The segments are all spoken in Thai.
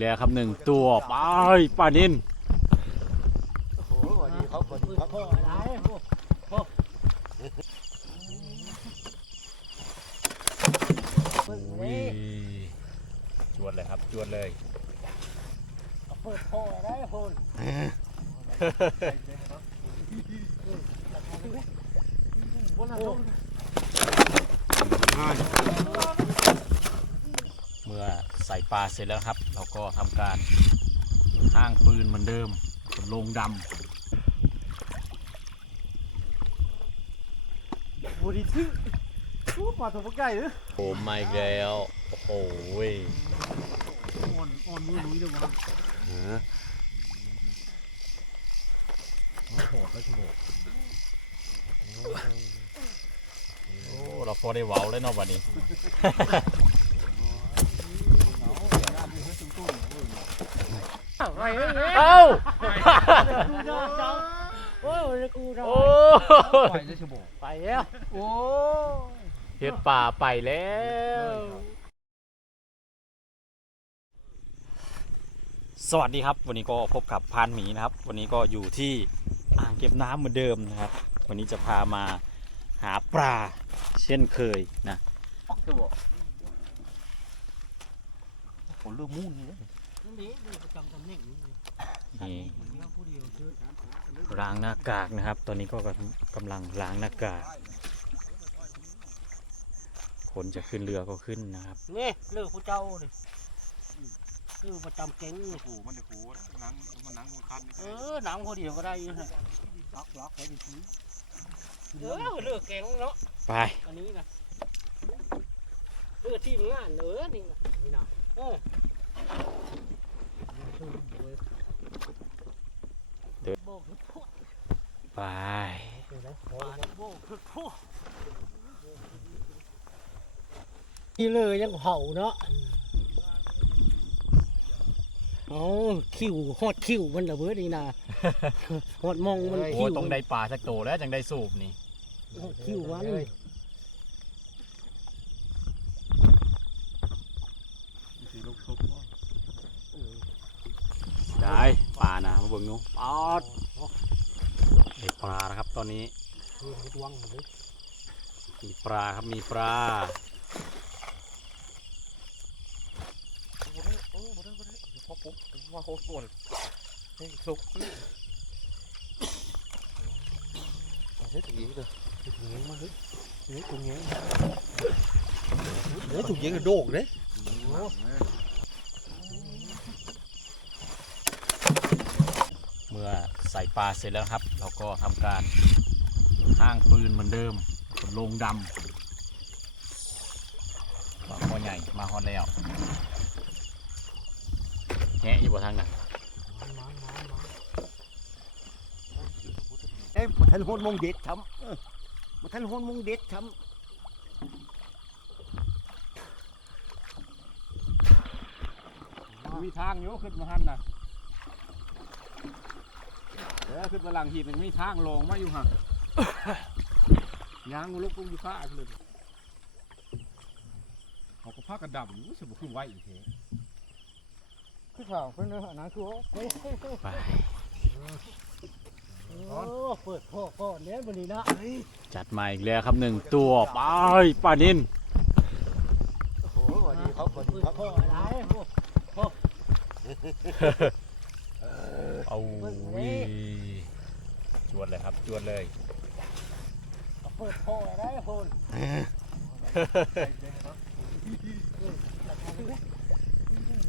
แล้วครับหนึ่งตัวไปปลานินโอ้โหสวัสดีครับสวัสดีครับพ่ออะไรพ่ออุ้ยจวดเลยครับจวดเลยเปิดพ่ออะไรพ่น เมื่อใส่ปลาเสร็จแล้วครับ เราก็ทำการห้างปืนเหมือนเดิมลงดบุรีทึ่งรู้ปลาตัวใหญ่หรือำโอ้มาอีกแล้วโอ้โหยอ่อนอ่อนมือหนุ่ยเลยวะโอ้เราพอได้เว้าแล้วเนาะวันนี้ ไป เอ้ยเอ้ากูจะจังโอ้ยกูจะโอ้ไปจะชั่วโมงไปแล้วโอ้เฮ็ดป่าไปแล้ว สวัสดีครับ วันนี้ก็พบกับพานหมีนะครับ วันนี้ก็อยู่ที่อ่างเก็บน้ำเหมือนเดิมนะครับ วันนี้จะพามาหาปลาเช่นเคยนะผมเริ่มมุ่นเลยนี่นี่ประจำตำแหน่ง นี้นี่เดียวผู้เดียวคือล้างหน้ากากนะครับ ตอนนี้ก็กำลังล้างหน้ากากคนจะขึ้นเรือก็ขึ้นนะครับนี่เลือกผู้เจ้าดิคือประจำเก่งนี่ขู่มันเดี๋ยวขู่นังมันนังมันคันเออหนังผู้เดียวก็ได้อยู่นะล็อกล็อกไว้ดีทีเออเลือกเก่งเนาะไปอันนี้นะเลือกทีมงานเออนี่นะนี่นะเออเดิน โบกคือพวกไปโบกคือพวกที่เลยยังเห่าเนาะอ๋อคิวฮอดคิวมันระเบิดนี่นะฮอดมองมันโอ้คิวต้องได้ปลาสักโตแล้วจังได้สูบนี่ฮอดคิวมันสีลูกทุบได้ปลานะมาเบิ่งนู้ปลาด ได้ปลานะครับตอนนี้มีปลาครับมีปลาโอ้โหได้ได้พอปุ๊บว่าโคตรปวดนี่สุกเฮ้ยถุงยิงเลยถุงยิงมาเฮ้ยเฮ้ยถุงยิงเฮ้ยถุงยิงกระโดกเลยเมื่อ ใส่ปลาเสร็จแล้วครับ เราก็ทำการห้างปืนเหมือนเดิมลงดำปลาคอใหญ่มาฮอนแล้วแงะอยู่บ่ทางนั้นเอ้ยมันทันโหนมงเด็ดทำมันทันโหนมงเด็ดทำมีทางอยู่ขึ้นมาหันนะ เดี๋ยวขึ้นมาหลังหีบมันมีทางลงมาอยู่ห่างยางลุกลงอยู่ข้าเลยเขาก็พากันดำรู้สึกว่าคือไหวอีกเทคือข่าวเพิ่นเนอะนะคือเฮ้ยเฮ้ยเฮ้ยไปโอ้เปิดพ่อพ่อเนี้ยวันนี้นะจัดมาอีกแล้วครับหนึ่งตัวไปปลานินโอ้โหสวัสดีครับสวัสดีเปิดครับพ่ออะไรพ่อ เอาวิจวดเลยครับ จวดเลยเปิดพ่ออะไรพ่น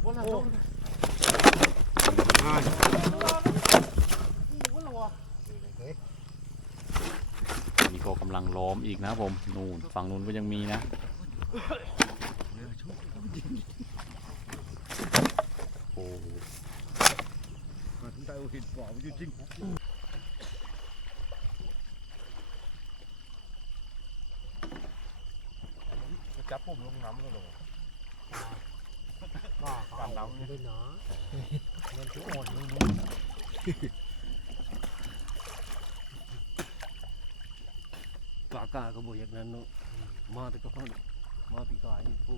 วันนั้นลงวันละวะนี่ก็กำลังล้อมอีกนะครับผม นู่นฝั่งนู้นก็ยังมีนะโอ้ถึงใจเห็นปอบจริง จับผมลงน้ำเลยหรอ ก็การน้ำด้วยเนาะเงินที่โอนนี่ปากาก็บ่อย่างนั้นเนาะมาแต่ก็พันมาปีกายนี่ปู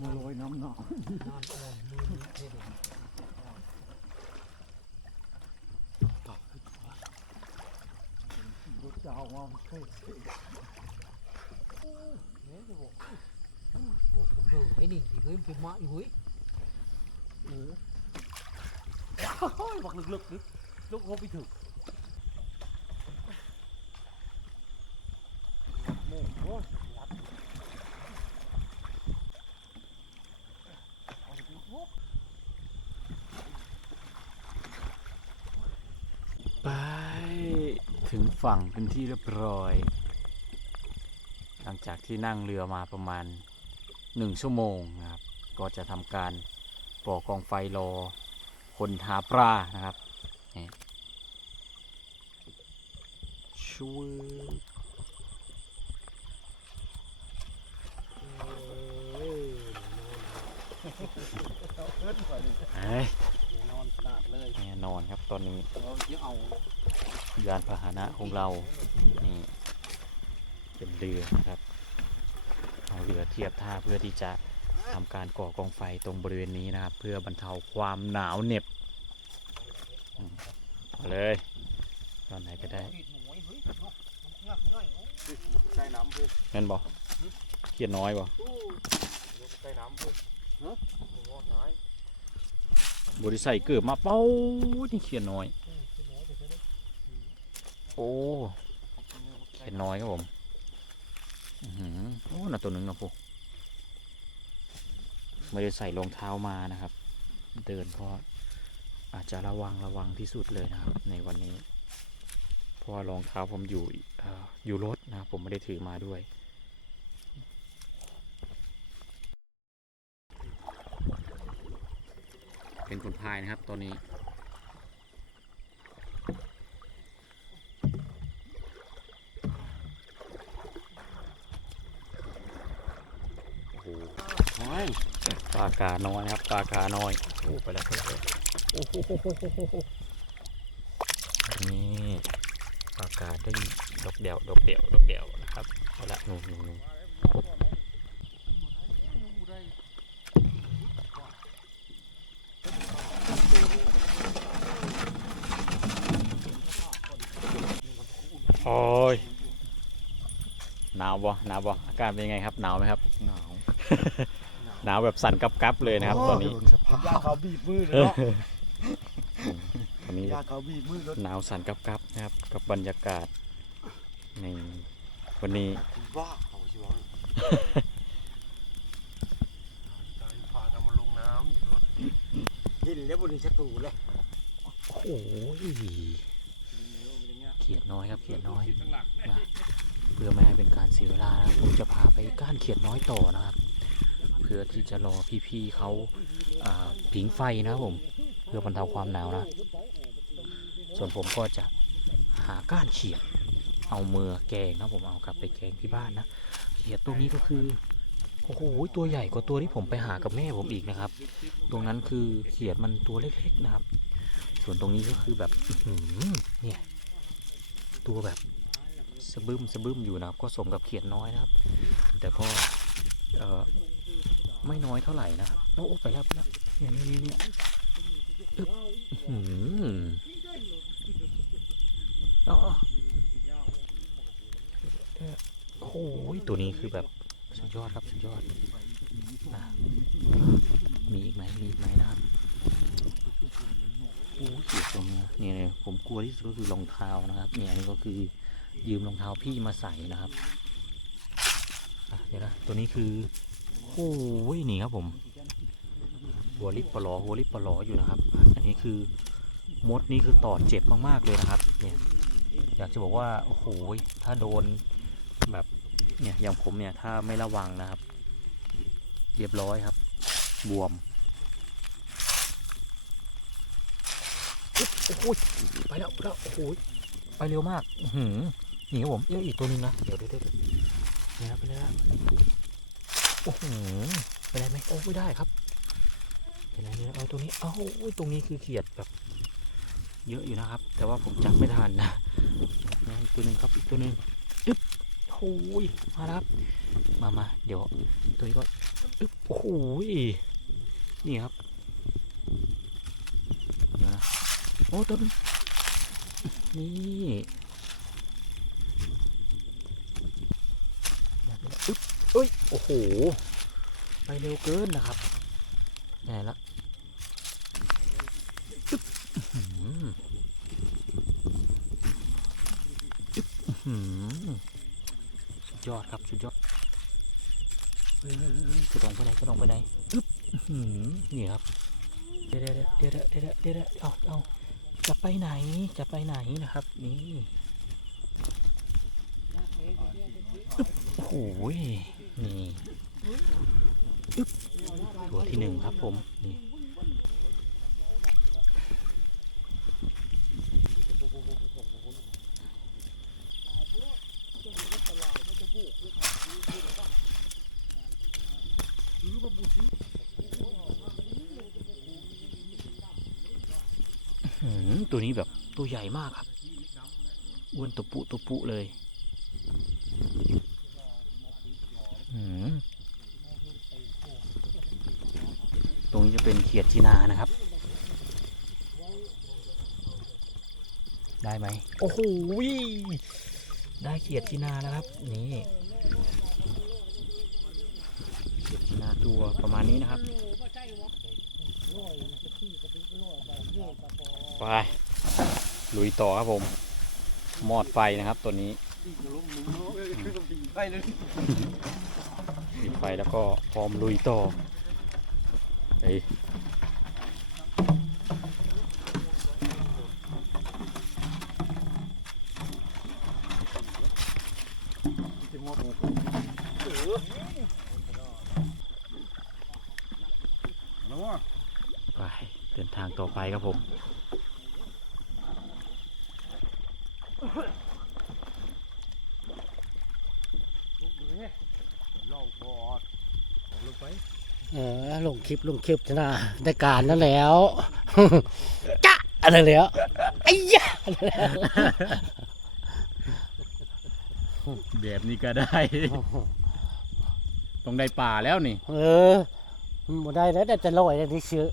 มาลอยน้ำหนอนนอนอ่อนมือนี้เท่ดรถเจ้าว่าไมันเคย ไอ้นี่เฮ้ยมันเป็นมาอีเฮ้ยโอ้โหบักลึกๆลึกลึกเขาไปถึงโม่โอ้ยรัดเอาไปโอ้ไป ถึงฝั่งเป็นที่เรียบร้อยหลัง จากที่นั่งเรือมาประมาณหนึ่งชั่วโมงนะครับ ก็จะทำการป่อกองไฟรอคนหาปลานะครับนี่ช่วยเฮ้ยนอนขนาดเลยแน่นอนครับตอนนี้เราจะเอายานพาหนะของเรา นี่ เป็นเรือนะครับ เรือเทียบท่าเพื่อที่จะทำการก่อกองไฟตรงบริเวณนี้นะครับ เพื่อบรรเทาความหนาวเหน็บมเอาเลยตอนไหนก็ได้เงักง่ายใส่น้ำเพื่อแม่นบ่เขียดน้อยบ่ใส่น้ำเพื่อฮะงอยบริใส่เกือบมาเป้านี่เขียดน้อย โอ้เขียดน้อยครับผม อื้อหือโอ้น่ะตัวหนึ่งนะพวกไม่ได้ใส่รองเท้ามานะครับ เดินก็อาจจะระวังระวังที่สุดเลยนะครับ ในวันนี้ เพราะว่ารองเท้าผมอยู่ออยู่รถนะครับผมไม่ได้ถือมาด้วยเป็นคนพายนะครับตอนนี้ โอ้โห น้อย ปลากาน้อยครับปลากาน้อยโอ้ไปแล้วไปแล้วโอ้โหนี่ปลากาได้ดอกเดี่ยวดอกเดี่ยวดอกเดี่ยวนะครับเอาละนู่นนู่นนู่นโอ้ยหนาวบ่หนาวบ่อาการเป็นยังไงครับหนาวไหมครับ หนาวหนาวแบบสั่นกับกับเลยนะครับ ตอนนี้โดสภาพยาเขาบีบมือเลยเนาะตอนนี้ยาเขาบีบมือรถหนาวสั่นกับกับนะครับ กับบรรยากาศในวันนี้ว่าเขาใช่ไหมพากันมาลงน้ำดีกว่าเห็นแล้วบนศัตรูเลยโอ้ยเขียดน้อยครับเขียดน้อยนะเพื่อไม่ให้เป็นการเสียเวลานะครับผมจะพาไปก้านเขียดน้อยต่อนะครับเพื่อที่จะรอพี่ๆเขาผิงไฟนะผม เพื่อบรรเทาความหนาวนะ ส่วนผมก็จะหาก้านเขียดเอามือแกงนะผมเอากลับไปแกงที่บ้านนะเขียดตัวนี้ก็คือโอ้โหตัวใหญ่กว่าตัวที่ผมไปหากับแม่ผมอีกนะครับ ตรงนั้นคือเขียดมันตัวเล็กๆนะครับ ส่วนตรงนี้ก็คือแบบเนี่ยตัวแบบสะบึมสะบึมอยู่นะครับ ก็สมกับเขียดน้อยนะครับ แต่ก็เออ ไม่น้อยเท่าไหร่นะครับโอ้โอ้ไปแล้วไปแล้วเนี่ยเนี่ยเนี่ยเนี่ยอึ๊บอื้อหืออ๋อเนี่ยโอ้โหตัวนี้คือแบบสุดยอดครับสุดยอดนะมีอีกไหมมีอีกไหมนะครับโอ้เสียตรงนี้เนี่ยผมกลัวที่สุดก็คือรองเท้านะครับ เนี่ยอันนี้ก็คือยืมรองเท้าพี่มาใส่นะครับเดี๋ยวนะตัวนี้คือ โอ้ยนี่ครับผม หัวลิปปลอหัวลิปปลออยู่นะครับ อันนี้คือมดนี่คือตอดเจ็บมากๆเลยนะครับ เนี่ย อยากจะบอกว่าโอ้โหถ้าโดนแบบเนี่ยอย่างผมเนี่ยถ้าไม่ระวังนะครับ เรียบร้อยครับ บวมโอ้โหไปแล้วไปแล้วโอ้โหไปเร็วมากอื้อหือนี่ครับผมเอ้ยอีกตัวหนึงนะเดี๋ยวเดี๋ยวเดี๋ยวเนี่ยนะไปเลยนะ โอ้โหไปได้ไหมโอ้ไม่ได้ครับไปไหนเนี่ยเอาตัวนี้เอ้าตรงนี้คือเขียดแบบเยอะอยู่นะครับ แต่ว่าผมจับไม่ทันนะนะอีกตัวหนึ่งครับอีกตัวหนึ่งอึ๊บโอ้ยมาแล้วครับ มามาเดี๋ยวตัวนี้ก็อึ๊บโอ้โหนี่ครับเดี๋ยวนะโอ้ตัวนึงนี่อึ๊บ เอ้ย โอ้โห ไปเร็วเกินนะครับไหนละอึ๊บจึ๊บสุดยอดครับ สุดยอดเฮ้ยกระดองไปไหนกระดองไปไหนอึ๊บนี่ครับเดี๋ยวเดี๋ยวเดี๋ยวเดี๋ยวเดี๋ยวเดี๋ยวเดี๋ยวเอาเอาจะไปไหน จะไปไหนนะครับ นี่โอ้โห นี่ตัวที่หนึ่งครับผม นี่ตัวนี้แบบตัวใหญ่มากครับ อ้วนตัวปุตัวปุเลยหืมตรงนี้จะเป็นเขียดจีนานะครับ ได้ไหมโอ้โหได้เขียดจีนาแล้วครับ นี่เขียดจีนาตัวประมาณนี้นะครับไปลุยต่อครับผม มอดไฟนะครับตัวนี้ไปเลยมีไฟแล้วก็พร้อมลุยต่อเฮ้ยแล้วว่า ไปเดินทางต่อไปครับผม เล่าพอดลงไป เออ ลงคลิปลงคลิปนะได้การนั่นแล้วจ้ะอะไรแล้วไอ้ยะอะไรแล้วแบบนี้ก็ได้ ต้องได้ป่าแล้วนี่ เออมันบ่ได้แล้วแต่จะลอยอันนี้เชื่อ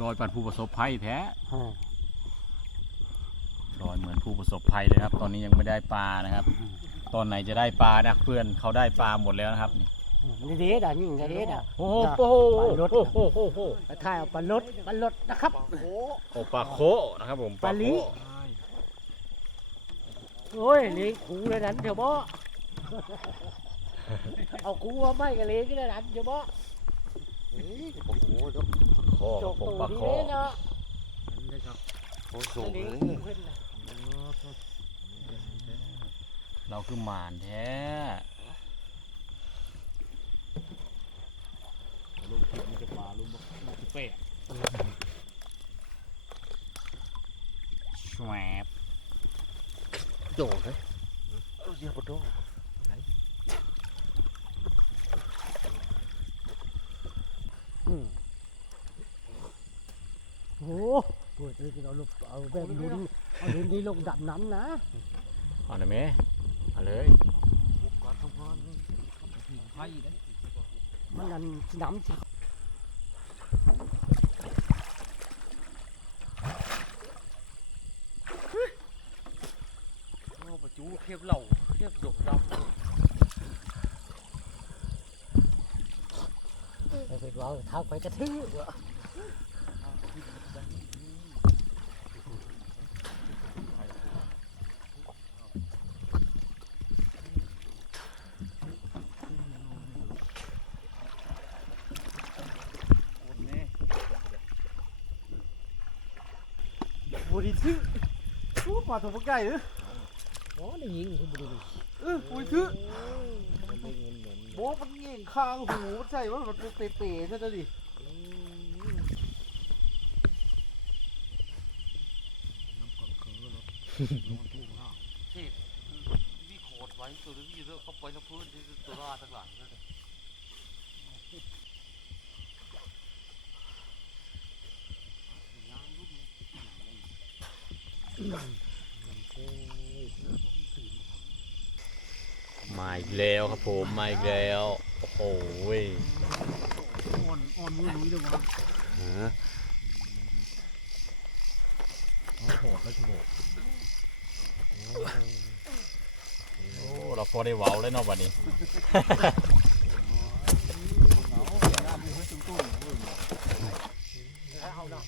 ลอยปันผู้ประสบภัยแท้อ่าลอยเหมือนผู้ประสบภัยเลยครับ ตอนนี้ยังไม่ได้ปลานะครับ ตอนไหนจะได้ปลานะเพื่อนเขาได้ปลาหมดแล้วนะครับนี่นี่ เด็ดอะนี่ไงเด็ดอะโอ้โอ้โหปลารถไปถ่ายเอาปลารถปลารถนะครับโอปลาโคนะครับผมปลาลิโคโอ้ยเลี้ยงคูเลยนั้นเดี๋ยวบ่เอาคูมาไม่กันเลี้ยงกันเลยนั้นเดี๋ยวบ่โอ้โหเดี๋ยวโคคจรับบผมตัวปลานี้โคเนาะโอ้สูงเลยเราคือหมานแท้ งคลิปมันจะปลาลุงบอกมันจะเป๊ะแชวบโดดเลยเอาเดี๋ยวปะโดดโอ้โหปวดเลยเอาลูกเอาแบบลุ้นเอาลุ้นที่ลงดับน้ำนะเอาหน่อยไหมเอาเลยไพ่เลยมันนั่นน้ำสิ โอ้ปะจูเทียบเหล่าเทียบดกดำ ไปเป็นว่าเท้าไป กระทืบบุรีทึโอ้มาตัวพวกใหญ่เออโอ้ได้ยิงคุณบุรีเออบุรีทึโบ้มันเงี้ยงข้างหูใช่ว่ามันเตะๆใช่ไหมดิ มีโขดไว้ตัวนึงอยู่แล้วเข้าไปแล้วพื้นที่ตัวราทั้งหลังนั่นโมาอีกแล้วครับผมมาอีกแล้ว โอ้โหอ่อนอ่อนมือหนุ่ยด้วยวะเออโหดแล้วชั่วโมง โอ้เราพอได้เว้าแล้วเนาะวันนี้น้ำมือให้ตุ้มตุ้มเออเอาละ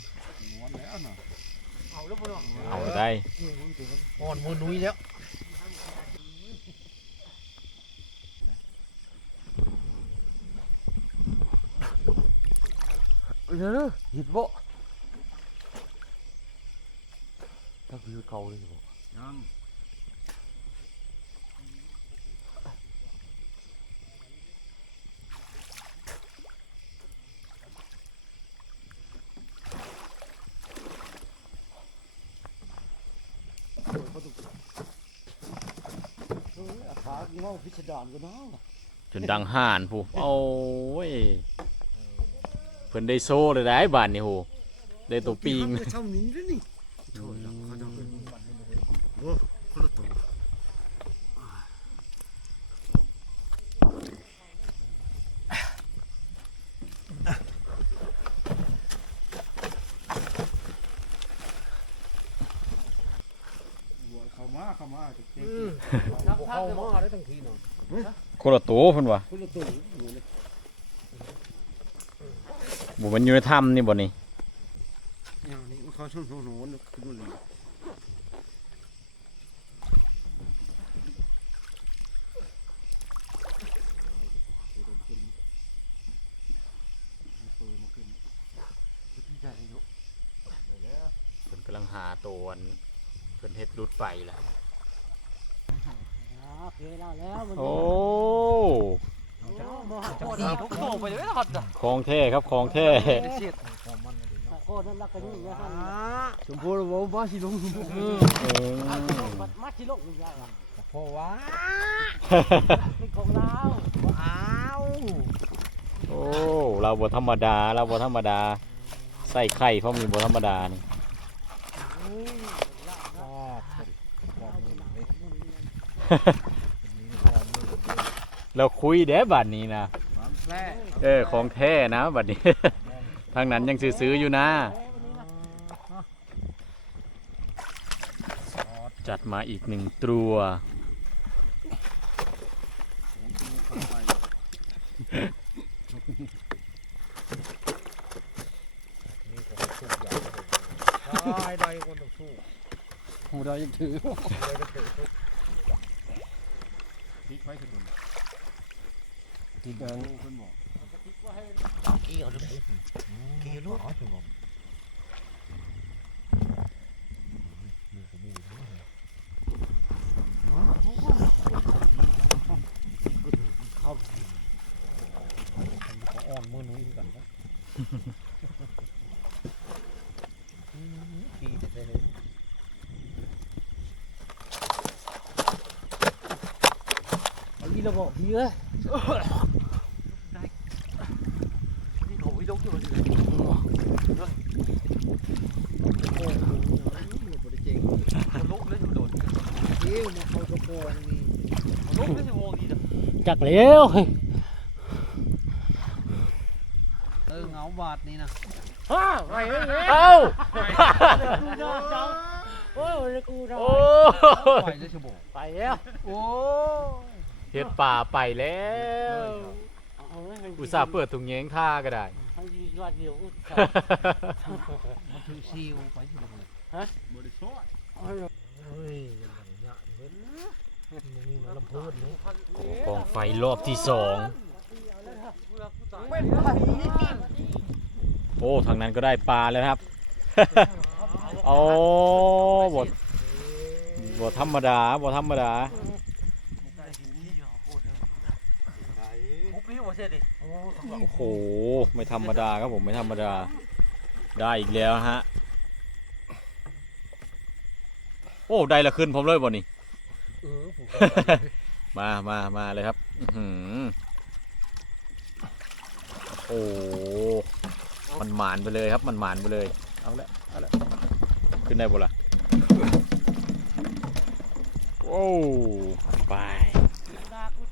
นอนแล้วน่ะเอาแล้วพ่อเอาได้อ่อนมือนุ้ยแล้วเดี๋ยวนะหิดบ่ถ้าคือเก่าเลยบ่ยัง เงาพิสดารก็น้าจนดังห่านผู้โอ้ยเพิ่นได้โซ่เลยได้บานนี่โหได้ตัวปิงเท่านี้แล้วนี่โถ่ละเขาจะเป็นโอ้คนละตัว บัวเข้ามาเข้ามาเก่ง นักเข้ามาได้ทั้งทีเนาะ คนละตัวเพิ่นว่าคนละตัวบ่มันอยู่ในถ้ำนี่บ่นี่อย่างนี้เขาชนโหนนขึ้นมาเลยเพิ่นกำลังหาตัวเพิ่นเฮ็ดรุดไปแหละ เคยแล้วแล้วมันโอ้มหาโคตรทุกโตไปเลยนะครับจ้ะของแท้ครับของแท้โคตรนั่นรักกันนี่นะฮะชมพูเราบอกว่าสิลงชมพูเออมัดชิลกนี่ยากเพราะว่าเป็นของเราอ้าวโอ้เราบ่ธรรมดาเราบ่ธรรมดาใส่ไข่เพราะมีบ่ธรรมดานี่ เราคุยเด้บัดนี้นะๆความแท้เออของแท้นะบัดนี้ ทางนั้นยังซื้อๆอยู่นะ จัดมาอีกหนึ่งตัวได้ได้คน ต้องสู้หูเรายังถือพลิกไว้ขึ้นบนติดดังเพิ่นบอกเกี่ยวเลยเกี่ยวลูกอ่อนมือนุ้ยกันครับปีแต่เลยเอาอี ระบอกพี่เอ้ยได้นี่เขาวิลกอยู่เลยโอ้โหบริเจงลุกเลยอยู่โดดเอ้ยมาเขาตะโกนนี่ลุกเลยอยู่โง่ดีเด้อจักแล้วเออเหงาบาดนี่นะเอ้ากูยอมจังโอ้ยกูรอโอ้ไปเลยชบไปแล้วโอ้ เฮ็ดป่าไปแล้ว อุตส่าห์เปิดถุงแยงท่าก็ได้ให้ยืนวัดเดียวอุตส่าห์ถือซิวไปชบบริสุทธิ์เฮ้ยอย่างเงี้ยเฮ้ยมีมันลำพูดนี่กองไฟรอบที่สองโอ้ทางนั้นก็ได้ปลาแล้วครับ โอ้บทบทธรรมดาบทธรรมดา ปุ๊บนี่ว่าเสร็จดิโอ้โห ไม่ธรรมดาครับผมไม่ธรรมดา ได้อีกแล้วฮะ โอ้ได้ละขึ้นผมเลยบ่นี่เออผมมามามาเลยครับอื้อหือโอ้โหมันหมานไปเลยครับ มันหมานไปเลย เอาละเอาละขึ้นได้บ่ล่ะโอ้ไปดากู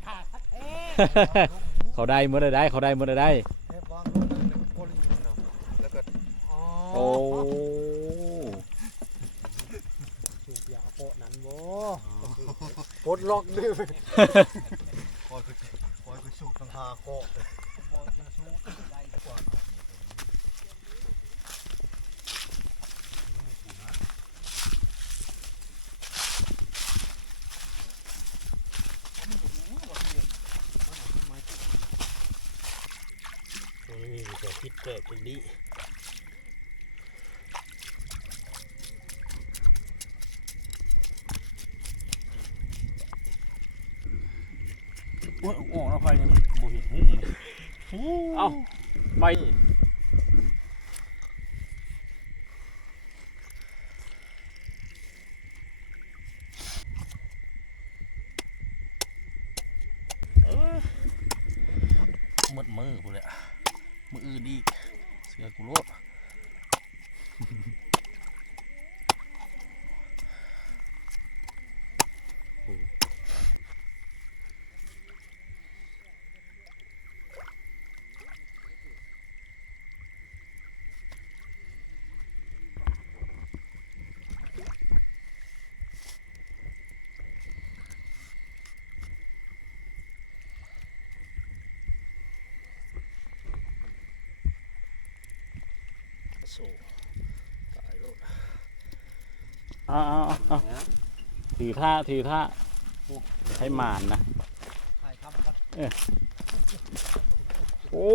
เขาได้เมื่อได้เขาได้เมื่อได้แค่วางไว้นั่นเนี่ยมันพอดีเนาะแล้วก็อ๋อโอ้สูบยาโปะนั้นบ่ปลดล็อกด้วยคอยไปคอยไปสูบตังหาโก ดี๋ยวพิษเกิดตรงนี้โอ้ยออกแล้วไฟเนี่ยมันบ่เห็นหุ้มเลยเอ้าไป มืดมือกูเลยอะมืออื่นอีกเสือกูโลด สูบตายรถเอาเอาเอาเอาถือท่าถือท่าให้หมานนะโอ้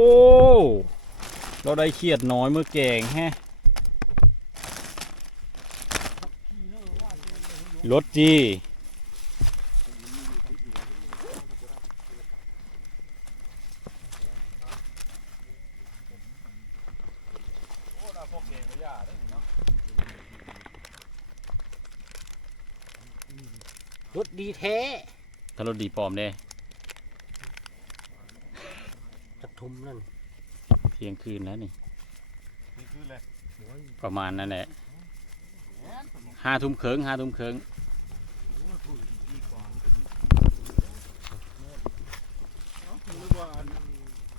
เราได้เขียดน้อยเมื่อแกงแฮะรถจี รถดีแท้ถ้ารถดีปลอมเด้กระทุมนั่นเที่ยงคืนแล้วนี่นี่คืออะไรประมาณนั้นแหละห้าทุ่มเคิงห้าทุ่มเคิงนึกว่า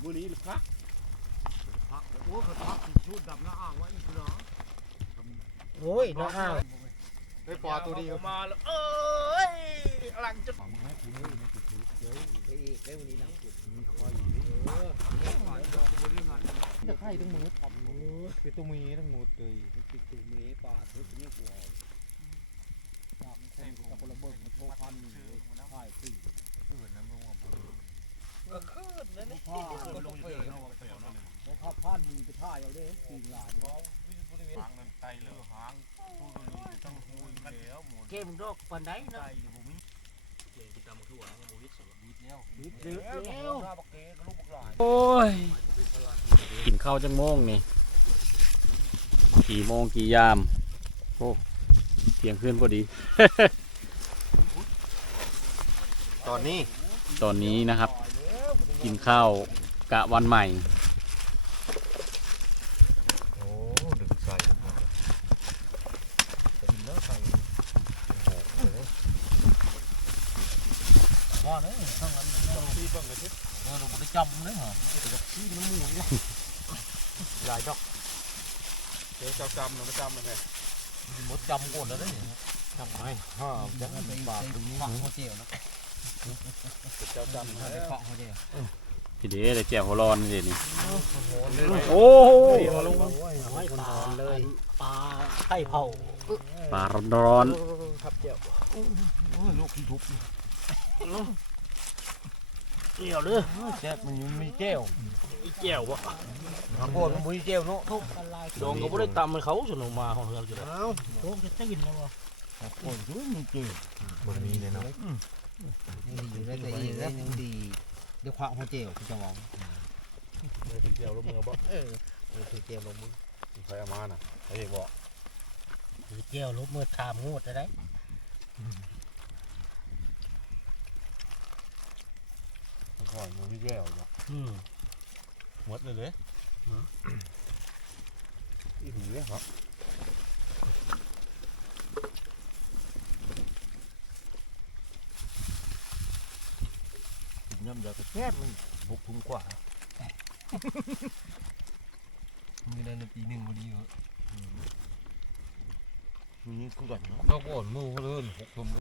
มื้อนี้พักโอ้เขาพักสิชุดดำหน้าอ่างไว้อีกเหรอ โอ้ยน้าอ้าวได้ปลาตัวเดียวมาแล้วเอ้ยหลังจะไปอีกได้วันนี้นะจะไข่ทั้งหมดเป็นตัวมีทั้งหมดเลยติดตัวเมป่าทุกเนี่ยกลัวจำคนกับคนละเบิกมาโทรพันหนึ่งเลยถ่ายสี่อื่นนะมึงว่าพ่อลงเป๋เพราะพ่อพันมึงจะถ่ายเอาเด้สี่หลาน หางนั่นไตเลือหางพูดเลยต้องหูยแล้วหมดเกมดอกปันไดนะอยู่บ่มีดึกแล้วหน้าบักเกกับลูกบักหลานโอ้ยกินข้าวจังโมงนี่กี่โมงกี่ยามโอ้เที่ยงคืนพอดี ตอนนี้ตอนนี้นะครับ กินข้าวกะวันใหม่ โอ้ดึงใส่กินแล้วใส่ ว่าเนี่ยทั้งนั้นที่บ้างเลยสิเออเราไม่ได้จำเลยเหรอที่น้ำมูกหลายดอกเดี๋ยวจำจำหน่อไม่จำเลยแม่มดจำก่อนแล้วเนี่ยจำไม่ฮ่าจะให้มันบาดตรงนี้ฝังหัวเจียวนะจำจำไปแล้วฝังหัวเจียวทีเดียวแต่แจ่วหัวร้อนนี่นี่โอ้โอ้ยไม่ปลาเลยปลาไข่เผาปลาร้อนครับเจียวลูกที่ทุบ เจียวเลยแจ๊มันยังมีแก้วอีเจียววะข้างบนมันมีแก้วเนาะทุกอะไรดองก็ไม่ได้ตำมันเขาสนุกมาของเราจะได้อ้าวโอ้จะตื่นแล้ววะโอ้ยรู้มันจืดบนมีเลยเนาะอยู่ได้แต่ยังได้ยังดีเดี๋ยวคว้าหัวเจียวคุณจะมองถึงแก้วลงมือบ่เออเดี๋ยวถือเจียวลงมือใครเอามาน่ะใครเอกบอกถือเจียวลบมือถามงวดได้ ก่อนมันมีแก้วเนาะอืมหมดเลยเลยอีหลีเลยครับยน้ำยากระแทกมันหกทุ่มกว่า มีได้นาทีหนึ่งพอดีเหรอมีนี่กูก่อนเนาะเราก่อน